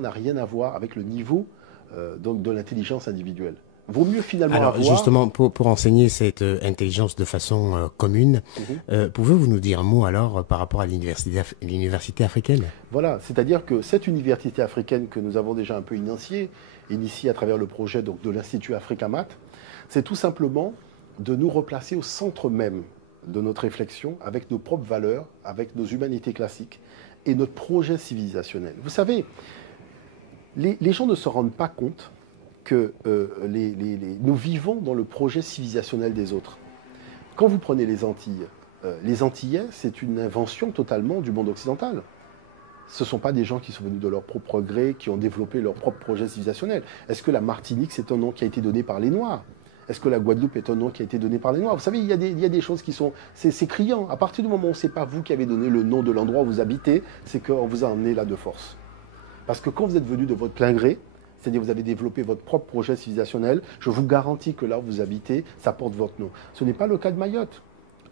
n'a rien à voir avec le niveau donc de l'intelligence individuelle. Vaut mieux finalement Alors avoir... justement, pour enseigner cette intelligence de façon commune, Mhm. pouvez-vous nous dire un mot alors par rapport à l'université africaine? Voilà, c'est-à-dire que cette université africaine que nous avons déjà un peu initiée à travers le projet donc, de l'Institut Africamat, c'est tout simplement de nous replacer au centre même de notre réflexion avec nos propres valeurs, avec nos humanités classiques et notre projet civilisationnel. Vous savez, les gens ne se rendent pas compte que nous vivons dans le projet civilisationnel des autres. Quand vous prenez les Antillais, c'est une invention totalement du monde occidental. Ce ne sont pas des gens qui sont venus de leur propre gré, qui ont développé leur propre projet civilisationnel. Est-ce que la Martinique, c'est un nom qui a été donné par les Noirs? Est-ce que la Guadeloupe est un nom qui a été donné par les Noirs? Vous savez, il y a des choses qui sont... C'est criant. À partir du moment où ce n'est pas vous qui avez donné le nom de l'endroit où vous habitez, c'est qu'on vous a emmené là de force. Parce que quand vous êtes venu de votre plein gré, c'est-à-dire vous avez développé votre propre projet civilisationnel, je vous garantis que là où vous habitez, ça porte votre nom. Ce n'est pas le cas de Mayotte.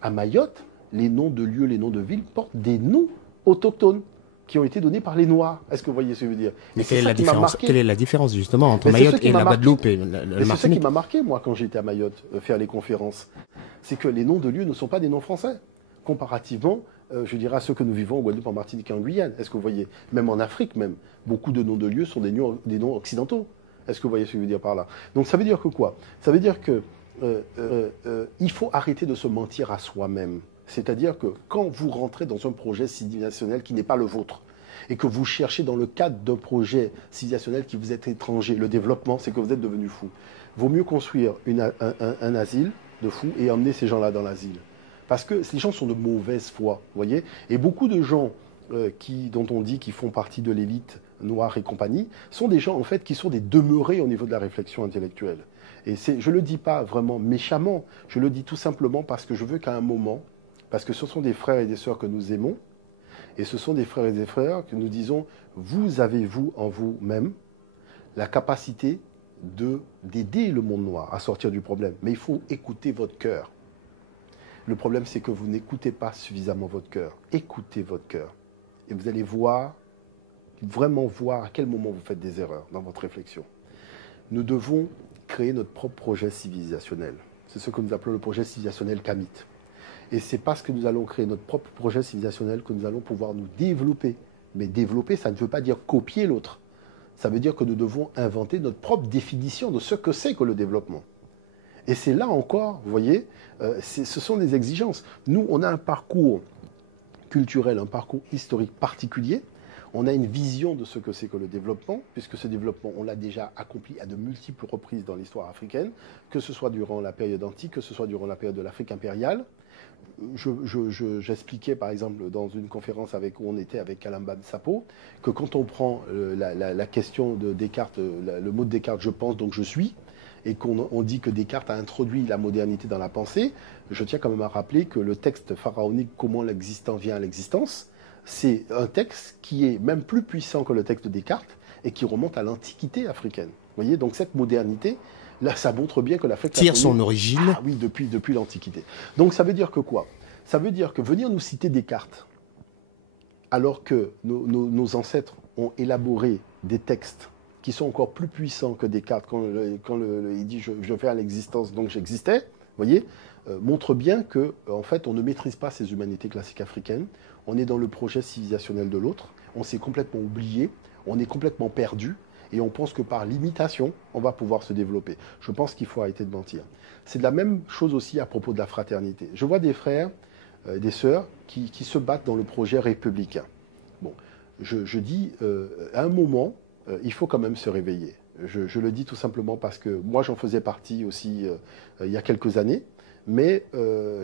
À Mayotte, les noms de lieux, les noms de villes portent des noms autochtones qui ont été donnés par les Noirs. Est-ce que vous voyez ce que je veux dire? Mais c'est ça qui m'a marqué. quelle est la différence justement entre Mais c'est ce Mayotte qui et m'a la marqué. Guadeloupe et Mais le c'est ça qui Martinique? m'a marqué, moi, quand j'étais à Mayotte, faire les conférences. C'est que les noms de lieux ne sont pas des noms français, comparativement, je dirais, à ceux que nous vivons en Guadeloupe, en Martinique et en Guyane. Est-ce que vous voyez? Même en Afrique, même, beaucoup de noms de lieux sont des noms occidentaux. Est-ce que vous voyez ce que je veux dire par là? Donc ça veut dire que quoi? Ça veut dire que il faut arrêter de se mentir à soi-même. C'est-à-dire que quand vous rentrez dans un projet civilisationnel qui n'est pas le vôtre, et que vous cherchez dans le cadre d'un projet civilisationnel qui vous est étranger, le développement, c'est que vous êtes devenu fou. Vaut mieux construire un asile de fous et emmener ces gens-là dans l'asile. Parce que ces gens sont de mauvaise foi, vous voyez. Et beaucoup de gens dont on dit qu'ils font partie de l'élite noire et compagnie, sont des gens en fait qui sont des demeurés au niveau de la réflexion intellectuelle. Et je ne le dis pas vraiment méchamment, je le dis tout simplement parce que je veux qu'à un moment, parce que ce sont des frères et des sœurs que nous aimons, et ce sont des frères et des frères que nous disons, vous avez, vous, en vous-même, la capacité d'aider le monde noir à sortir du problème. Mais il faut écouter votre cœur. Le problème, c'est que vous n'écoutez pas suffisamment votre cœur. Écoutez votre cœur. Et vous allez voir, vraiment voir à quel moment vous faites des erreurs dans votre réflexion. Nous devons créer notre propre projet civilisationnel. C'est ce que nous appelons le projet civilisationnel Kamit. Et c'est parce que nous allons créer notre propre projet civilisationnel que nous allons pouvoir nous développer. Mais développer, ça ne veut pas dire copier l'autre. Ça veut dire que nous devons inventer notre propre définition de ce que c'est que le développement. Et c'est là encore, vous voyez, ce sont des exigences. Nous, on a un parcours culturel, un parcours historique particulier. On a une vision de ce que c'est que le développement, puisque ce développement, on l'a déjà accompli à de multiples reprises dans l'histoire africaine, que ce soit durant la période antique, que ce soit durant la période de l'Afrique impériale. J'expliquais par exemple dans une conférence où on était avec Kalamba Sapo que quand on prend la question de Descartes, le mot de Descartes, je pense donc je suis, et qu'on dit que Descartes a introduit la modernité dans la pensée, je tiens quand même à rappeler que le texte pharaonique Comment l'existant vient à l'existence, c'est un texte qui est même plus puissant que le texte de Descartes et qui remonte à l'Antiquité africaine. Vous voyez, donc cette modernité, là, ça montre bien que l'Afrique Tire son origine. Ah oui, depuis l'Antiquité. Donc ça veut dire que quoi? Ça veut dire que venir nous citer Descartes, alors que nos ancêtres ont élaboré des textes qui sont encore plus puissants que Descartes, quand il dit je viens à l'existence, donc j'existais, vous voyez, montre bien que en fait, on ne maîtrise pas ces humanités classiques africaines. On est dans le projet civilisationnel de l'autre. On s'est complètement oublié. On est complètement perdu. Et on pense que par l'imitation, on va pouvoir se développer. Je pense qu'il faut arrêter de mentir. C'est de la même chose aussi à propos de la fraternité. Je vois des frères, des sœurs qui se battent dans le projet républicain. Bon, je dis, à un moment, il faut quand même se réveiller. Je le dis tout simplement parce que moi, j'en faisais partie aussi il y a quelques années. Mais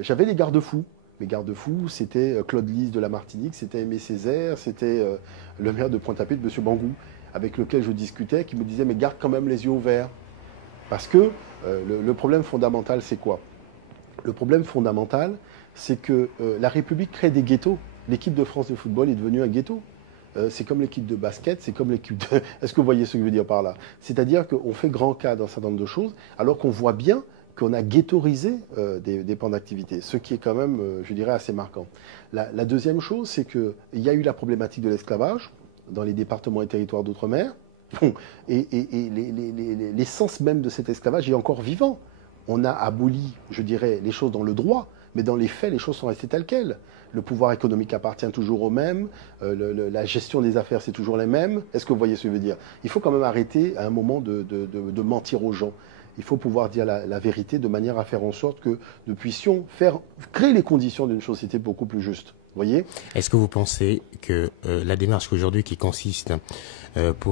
j'avais des garde-fous. Mes garde-fous, c'était Claude Lys de la Martinique, c'était Aimé Césaire, c'était le maire de Pointe-à-Pitre, M. Bangou, avec lequel je discutais, qui me disait « mais garde quand même les yeux ouverts ». Parce que le problème fondamental, c'est quoi? Le problème fondamental, c'est que la République crée des ghettos. L'équipe de France de football est devenue un ghetto. C'est comme l'équipe de basket, c'est comme l'équipe de... Est-ce que vous voyez ce que je veux dire par là? C'est-à-dire qu'on fait grand cas d'un certain nombre de choses, alors qu'on voit bien qu'on a ghettoisé des pans d'activité, ce qui est quand même, je dirais, assez marquant. La deuxième chose, c'est qu'il y a eu la problématique de l'esclavage, dans les départements et territoires d'outre-mer. Bon, et l'essence même de cet esclavage est encore vivant. On a aboli, je dirais, les choses dans le droit, mais dans les faits, les choses sont restées telles quelles. Le pouvoir économique appartient toujours aux mêmes, la gestion des affaires, c'est toujours les mêmes. Est-ce que vous voyez ce que je veux dire? Il faut quand même arrêter à un moment de mentir aux gens. Il faut pouvoir dire la vérité de manière à faire en sorte que nous puissions créer les conditions d'une société beaucoup plus juste. Voyez. Est-ce que vous pensez que la démarche aujourd'hui qui consiste pour